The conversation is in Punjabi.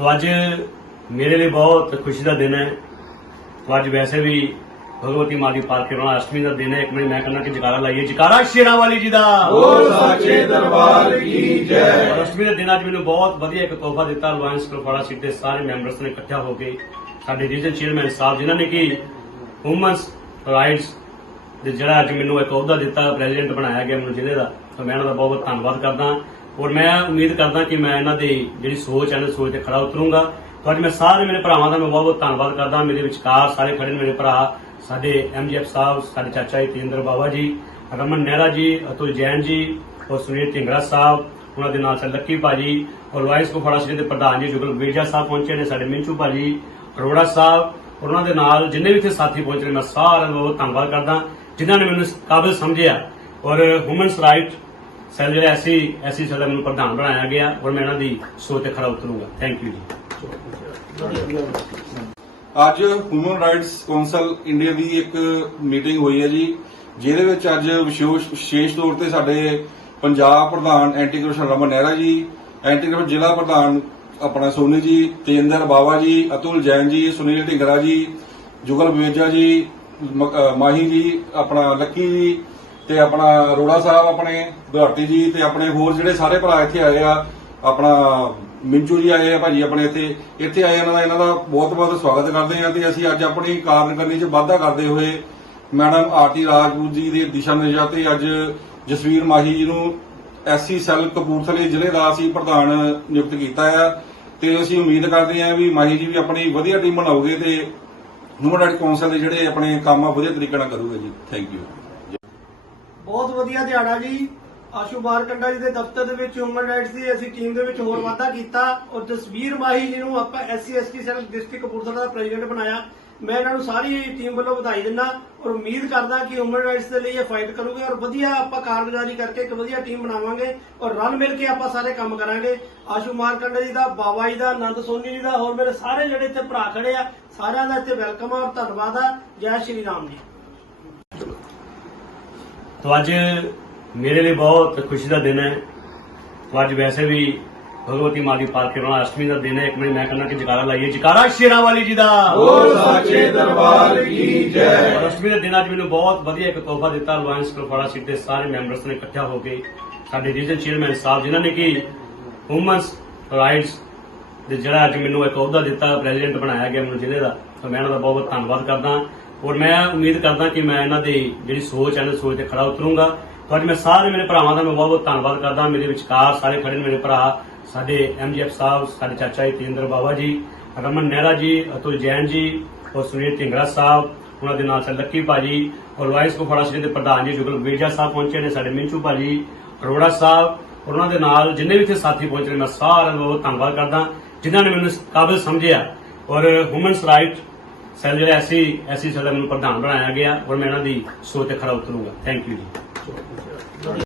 तो ਅੱਜ ਮੇਰੇ ਲਈ ਬਹੁਤ ਖੁਸ਼ੀ ਦਾ ਦਿਨ ਹੈ। तो ਅੱਜ ਵੈਸੇ ਵੀ ਭਗਵਤੀ ਮਾਂ ਦੀ ਪਾਲਕੀ ਅਸ਼ਟਮੀ ਦਾ ਦਿਨ ਹੈ। ਇੱਕ ਮਿੰਟ ਮੈਂ ਕਹਿੰਦਾ ਕਿ ਜਕਾਰਾ ਲਾਈਏ। ਜਕਾਰਾ ਸ਼ੇਰਾਂ ਵਾਲੀ ਜੀ ਦਾ। ਬੋਲ ਸਾਚੇ ਦਰਬਾਰ ਕੀ ਜੈ। ਅਸ਼ਟਮੀ ਦੇ ਦਿਨ ਅੱਜ ਮੈਨੂੰ ਬਹੁਤ ਵਧੀਆ ਇੱਕ ਤੋਹਫਾ ਦਿੱਤਾ। ਅਲਾਈਅੰਸ ਕਲਫਾੜਾ ਸੀਟ ਦੇ ਸਾਰੇ ਮੈਂਬਰਸ ਨੇ ਇਕੱਠਾ ਹੋ ਕੇ। ਸਾਡੇ ਰੀਜਨ ਚੇਅਰਮੈਨ ਸਾਹਿਬ ਜਿਨ੍ਹਾਂ ਨੇ ਕਿ ਊਮਨਸ ਰਾਈਟਸ ਦੇ ਜਿਹੜਾ ਅੱਜ ਮੈਨੂੰ ਇੱਕ ਅਹੁਦਾ ਦਿੱਤਾ ਪ੍ਰੈਜ਼ੀਡੈਂਟ ਬਣਾਇਆ ਗਿਆ ਮੈਨੂੰ ਜ਼ਿਲ੍ਹੇ ਦਾ। ਤਾਂ ਮੈਂ ਇਹਨਾਂ ਦਾ ਬਹੁਤ ਬਹੁਤ ਧੰਨਵਾਦ ਕਰਦਾ। ਔਰ ਮੈਂ ਉਮੀਦ ਕਰਦਾ ਕਿ ਮੈਂ ਇਹਨਾਂ ਦੀ ਜਿਹੜੀ ਸੋਚ ਹੈ ਨਾ ਸੋਚ ਤੇ ਖੜਾ ਉਤਰੂੰਗਾ। ਤਾਂ ਅੱਜ ਮੈਂ ਸਾਰੇ ਮੇਰੇ ਭਰਾਵਾਂ ਦਾ ਮੈਂ ਬਹੁਤ ਬਹੁਤ ਧੰਨਵਾਦ ਕਰਦਾ। ਮੇਰੇ ਵਿਚਕਾਰ ਸਾਰੇ ਖੜੇ ਨੇ ਮੇਰੇ ਭਰਾ, ਸਾਡੇ ਐਮਜੀਐਫ ਸਾਹਿਬ, ਸਾਡੇ ਚਾਚਾ ਜੀ ਤੇਂਦਰ ਬਾਬਾ ਜੀ, ਰਮਨ ਨਹਿਰਾ ਜੀ, ਅਤੁਲ ਜੈਨ ਜੀ, ਔਰ ਸੁਨੀਲ ਢਿੰਗਰਾ ਸਾਹਿਬ, ਉਹਨਾਂ ਦੇ ਨਾਲ ਸਾਡੇ ਲੱਕੀ ਭਾਜੀ, ਔਰ ਵਾਇਸ ਕੋਫੜਾ ਸ਼੍ਰੀ ਦੇ ਪ੍ਰਧਾਨ ਜੀ ਜੁਗਲ ਬੀਰਜਾ ਸਾਹਿਬ ਪਹੁੰਚੇ ਨੇ, ਸਾਡੇ ਮਿੰਚੂ ਭਾਜੀ, ਅਰੋੜਾ ਸਾਹਿਬ, ਔਰ ਉਹਨਾਂ ਦੇ ਨਾਲ ਜਿੰਨੇ ਵੀ ਇੱਥੇ ਸਾਥੀ ਪਹੁੰਚੇ ਨੇ, ਮੈਂ ਸਾਰਿਆਂ ਦਾ ਬਹੁਤ ਧੰਨਵਾਦ ਕਰਦਾ, ਜਿਨ੍ਹਾਂ ਨੇ ਮੈਨੂੰ ਕਾਬਿਲ ਸਮਝਿਆ। ਔਰ ਹਿਊਮਨਸ ਰਾਈਟ ਸੈਲ ਜਿਹੜਾ ਐਸੀ ਐਸੀ ਸੈਲ ਮੈਨੂੰ ਪ੍ਰਧਾਨ ਬਣਾਇਆ ਗਿਆ ਔਰ ਮੈਂ ਇਹਨਾਂ ਦੀ ਸੋਚ ਤੇ ਖੜਾ ਉਤਰੂੰਗਾ। Thank you ji. ਅੱਜ ਹਿਊਮਨ ਰਾਈਟਸ ਕੌਂਸਲ ਇੰਡੀਆ ਦੀ ਇੱਕ ਮੀਟਿੰਗ ਹੋਈ ਹੈ ਜੀ, ਜਿਹਦੇ ਵਿੱਚ ਅੱਜ ਵਿਸ਼ੇਸ਼ ਵਿਸ਼ੇਸ਼ ਤੌਰ ਤੇ ਸਾਡੇ ਪੰਜਾਬ ਪ੍ਰਧਾਨ ਐਂਟੀ ਕਰਪਸ਼ਨ ਰਮਨ ਨਹਿਰਾ ਜੀ ਐਂਟੀ ਕਰਪਸ਼ਨ ਜ਼ਿਲ੍ਹਾ ਪ੍ਰਧਾਨ ਆਪਣਾ ਸੋਨੀ ਜੀ ਤੇਂਦਰ ਬਾਵਾ ਜੀ, ਅਤੁਲ ਜੈਨ ਜੀ, ਸੁਨੀਲ ਢਿੰਗਰਾ ਜੀ, ਜੁਗਲ ਬਵੇਜਾ ਜੀ ਮਾਹੀ ਜੀ, ਆਪਣਾ ਲੱਕੀ ਜੀ ਤੇ ਆਪਣਾ ਅਰੋੜਾ ਸਾਹਿਬ, ਆਪਣੇ ਦੁਹਾਟੀ ਜੀ ਤੇ ਆਪਣੇ ਹੋਰ ਜਿਹੜੇ ਸਾਰੇ ਭਰਾ ਇੱਥੇ ਆਏ ਆ, ਆਪਣਾ ਮਿੰਚੂ ਜੀ ਆਏ ਆ, ਭਾਜੀ ਆਪਣੇ ਇੱਥੇ ਇੱਥੇ ਆਏ ਇਹਨਾਂ ਦਾ ਇਹਨਾਂ ਦਾ ਬਹੁਤ ਬਹੁਤ ਸਵਾਗਤ ਕਰਦੇ ਆ ਤੇ ਅਸੀਂ ਅੱਜ ਆਪਣੀ ਕਾਰਜਕਰਨੀ 'ਚ ਵਾਧਾ ਕਰਦੇ ਹੋਏ ਮੈਡਮ ਆਰਤੀ ਰਾਜਪੂਤ ਜੀ ਦੇ ਦਿਸ਼ਾ ਨਿਰਦੇਸ਼ਾਂ ਤੇ ਅੱਜ ਜਸਵੀਰ ਮਾਹੀ ਜੀ ਨੂੰ ਐਸਸੀ ਸੈੱਲ ਕਪੂਰਥਲੇ ਜ਼ਿਲ੍ਹੇ ਦਾ ਅਸੀਂ ਪ੍ਰਧਾਨ ਨਿਯੁਕਤ ਕੀਤਾ ਆ ਤੇ ਅਸੀਂ ਉਮੀਦ ਕਰਦੇ ਹਾਂ ਵੀ ਮਾਹੀ ਜੀ ਵੀ ਆਪਣੀ ਵਧੀਆ ਟੀਮ ਬਣਾਉਗੇ ਤੇ ਹਿਊਮਨ ਕੌਂਸਲ ਦੇ ਜਿਹੜੇ ਆਪਣੇ ਕੰਮ ਆ, ਵਧੀਆ ਤਰੀਕੇ ਨਾਲ ਕਰੂਗੇ ਜੀ। ਥੈਂਕ ਯੂ ਬਹੁਤ ਵਧੀਆ ਦਿਹਾੜਾ ਜੀ। ਆਸ਼ੂ ਬਾਰਕੰਡਾ ਜੀ ਦੇ ਦਫ਼ਤਰ ਦੇ ਵਿੱਚ ਹਿਊਮਨ ਰਾਈਟਸ ਦੀ ਅਸੀਂ ਟੀਮ ਦੇ ਵਿੱਚ ਹੋਰ ਵਾਧਾ ਕੀਤਾ। ਔਰ ਜਸਵੀਰ ਮਾਹੀ ਜੀ ਨੂੰ ਆਪਾਂ SC ST cell district Kapurthala ਦਾ ਪ੍ਰੈਜ਼ੀਡੈਂਟ ਬਣਾਇਆ। ਮੈਂ ਇਹਨਾਂ ਨੂੰ ਸਾਰੀ ਟੀਮ ਵੱਲੋਂ ਵਧਾਈ ਦਿੰਦਾ ਔਰ ਉਮੀਦ ਕਰਦਾ ਕਿ ਹਿਊਮਨ ਰਾਈਟਸ ਦੇ ਲਈ ਇਹ ਫਾਈਟ ਕਰੂਗੇ ਔਰ ਵਧੀਆ ਆਪਾਂ ਕਾਰਗੁਜ਼ਾਰੀ ਕਰਕੇ ਇੱਕ ਵਧੀਆ ਟੀਮ ਬਣਾਵਾਂਗੇ ਔਰ ਰਲ ਮਿਲ ਕੇ ਆਪਾਂ ਸਾਰੇ ਕੰਮ ਕਰਾਂਗੇ। ਆਸ਼ੂ ਮਾਰਕੰਡਾ ਜੀ ਦਾ, ਬਾਬਾ ਜੀ ਦਾ ਆਨੰਦ ਸੋਨੀ ਜੀ ਦਾ, ਹੋਰ ਮੇਰੇ ਸਾਰੇ ਜਿਹੜੇ ਇੱਥੇ ਭਰਾ ਖੜੇ ਆ, ਸਾਰਿਆਂ ਦਾ ਇੱਥੇ ਵੈਲਕਮ ਆ ਔਰ ਧੰਨਵਾਦ ਆ। ਜੈ ਸ਼੍ਰੀ ਰਾਮ ਜੀ। तो ਅੱਜ ਮੇਰੇ ਲਈ ਬਹੁਤ ਖੁਸ਼ੀ ਦਾ ਦਿਨ ਹੈ। तो ਅੱਜ ਵੈਸੇ ਵੀ ਭਗਵਤੀ ਮਾਂ ਦੀ ਪਾਲਕੀ ਅਸ਼ਟਮੀ ਦਾ ਦਿਨ ਹੈ। ਇੱਕ ਮਿੰਟ ਮੈਂ ਕਹਿੰਦਾ ਕਿ ਜਕਾਰਾ ਲਾਈਏ। ਜਕਾਰਾ ਸ਼ੇਰਾਂ ਵਾਲੀ ਜੀ ਦਾ। ਬੋਲ ਸਾਚੇ ਦਰਬਾਰ ਕੀ ਜੈ। ਅਸ਼ਟਮੀ ਦੇ ਦਿਨ ਅੱਜ ਮੈਨੂੰ ਬਹੁਤ ਵਧੀਆ ਇੱਕ ਤੋਹਫਾ ਦਿੱਤਾ। ਅਲਾਈਅੰਸ ਕਲਫਾੜਾ ਸੀਟ ਦੇ ਸਾਰੇ ਮੈਂਬਰਸ ਨੇ ਇਕੱਠਾ ਹੋ ਕੇ। ਸਾਡੇ ਰੀਜਨ ਚੇਅਰਮੈਨ ਸਾਹਿਬ ਜਿਨ੍ਹਾਂ ਨੇ ਕਿ ਊਮਨਸ ਰਾਈਟਸ ਦੇ ਜਿਹੜਾ ਅੱਜ ਮੈਨੂੰ ਇੱਕ ਅਹੁਦਾ ਦਿੱਤਾ ਪ੍ਰੈਜ਼ੀਡੈਂਟ ਬਣਾਇਆ ਗਿਆ ਮੈਨੂੰ ਜ਼ਿਲ੍ਹੇ ਦਾ। ਤਾਂ ਮੈਂ ਇਹਨਾਂ ਦਾ ਬਹੁਤ ਬਹੁਤ ਧੰਨਵਾਦ ਕਰਦਾ। ਔਰ ਮੈਂ ਉਮੀਦ ਕਰਦਾ ਕਿ ਮੈਂ ਇਹਨਾਂ ਦੀ ਜਿਹੜੀ ਸੋਚ ਹੈ ਨਾ ਸੋਚ ਤੇ ਖੜਾ ਉਤਰੂੰਗਾ। ਤਾਂ ਮੈਂ ਸਾਰੇ ਮੇਰੇ ਭਰਾਵਾਂ ਦਾ ਮੈਂ ਬਹੁਤ ਬਹੁਤ ਧੰਨਵਾਦ ਕਰਦਾ। ਮੇਰੇ ਵਿਚਕਾਰ ਸਾਰੇ ਖੜੇ ਨੇ ਮੇਰੇ ਭਰਾ, ਸਾਡੇ ਐਮਜੀਐਫ ਸਾਹਿਬ, ਸਾਡੇ ਚਾਚਾ ਜੀ ਤੇਂਦਰ ਬਾਬਾ ਜੀ, ਰਮਨ ਨਹਿਰਾ ਜੀ, ਅਤੁਲ ਜੈਨ ਜੀ, ਔਰ ਸੁਨੀਲ ਢਿੰਗਰਾ ਸਾਹਿਬ, ਉਹਨਾਂ ਦੇ ਨਾਲ ਸਰ ਲੱਕੀ ਭਾਜੀ, ਔਰ ਵਾਇਸ ਕੋਫੜਾ ਸ਼੍ਰੀ ਦੇ ਪ੍ਰਧਾਨ ਜੀ ਜੁਗਲ ਬੀਰਜਾ ਸਾਹਿਬ ਪਹੁੰਚੇ ਨੇ, ਸਾਡੇ ਮਿੰਚੂ ਭਾਜੀ, ਅਰੋੜਾ ਸਾਹਿਬ, ਔਰ ਉਹਨਾਂ ਦੇ ਨਾਲ ਜਿੰਨੇ ਵੀ ਇੱਥੇ ਸਾਥੀ ਪਹੁੰਚੇ ਨੇ, ਮੈਂ ਸਾਰਿਆਂ ਦਾ ਬਹੁਤ ਧੰਨਵਾਦ ਕਰਦਾ, ਜਿਨ੍ਹਾਂ ਨੇ ਮੈਨੂੰ ਕਾਬਿਲ ਸਮਝਿਆ। ਔਰ ਹਿਊਮਨਸ ਰਾਈਟ ਸਰ, ਜਿਹੜਾ ਐਸੀ ਐਸੀ ਸੈੱਲ ਦਾ ਮੈਨੂੰ ਪ੍ਰਧਾਨ ਬਣਾਇਆ ਗਿਆ ਔਰ ਮੈਂ ਇਹਨਾਂ ਦੀ ਸੋਚ ਤੇ ਖੜਾ ਉਤਰੂੰਗਾ। ਥੈਂਕ ਯੂ ਜੀ।